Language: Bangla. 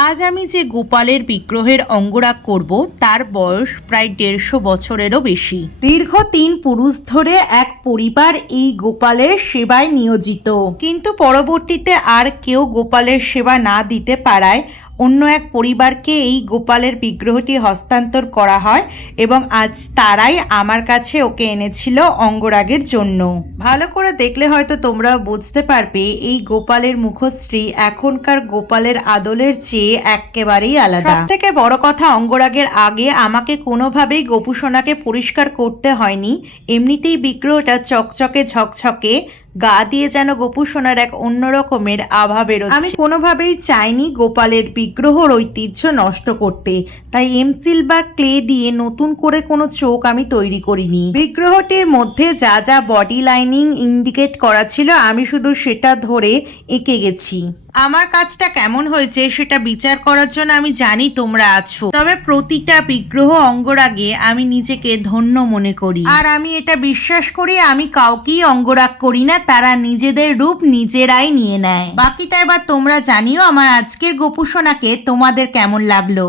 আজ আমি যে গোপালের বিগ্রহের অঙ্গরাগ করব তার বয়স প্রায় ১৫০ বছরেরও বেশি। দীর্ঘ ৩ পুরুষ ধরে এক পরিবার এই গোপালের সেবায় নিয়োজিত, কিন্তু পরবর্তীতে আর কেউ গোপালের সেবা না দিতে পারায় অন্য এক পরিবারকে এই গোপালের বিগ্রহটি হস্তান্তর করা হয় এবং আজ তারাই আমার কাছে ওকে এনেছিল অঙ্গরাগের জন্য। ভালো করে দেখলে হয়তো তোমরাও বুঝতে পারবে এই গোপালের মুখশ্রী এখনকার গোপালের আদলের চেয়ে একেবারেই আলাদা। সবথেকে বড় কথা, অঙ্গরাগের আগে আমাকে কোনোভাবেই গোপুসোনাকে পরিষ্কার করতে হয়নি। এমনিতেই বিগ্রহটা চকচকে ঝকঝকে, গা দিয়ে যেন গোপুসোনার এক অন্য রকমের আভা বেরোচ্ছে। আমি কোনোভাবেই চাইনি গোপালের বিগ্রহর ঐতিহ্য নষ্ট করতে, তাই এমসিল বা ক্লে দিয়ে নতুন করে কোনো চোখ আমি তৈরি করিনি। বিগ্রহটির মধ্যে যা যা বডি লাইনিং ইন্ডিকেট করা ছিল আমি শুধু সেটা ধরে এঁকে গেছি। আমার কাজটা কেমন হয়েছে সেটা বিচার করার জন্য আমি জানি তোমরা আছো, তবে প্রতিটা বিগ্রহ অঙ্গরাগে আমি নিজেকে ধন্য মনে করি। আর আমি এটা বিশ্বাস করি আমি কাউকেই অঙ্গরাগ করি না, তারা নিজেদের রূপ নিজেরাই নিয়ে নেয়। বাকিটা এবার তোমরা জানিও আমার আজকের গোপুসোনাকে তোমাদের কেমন লাগলো।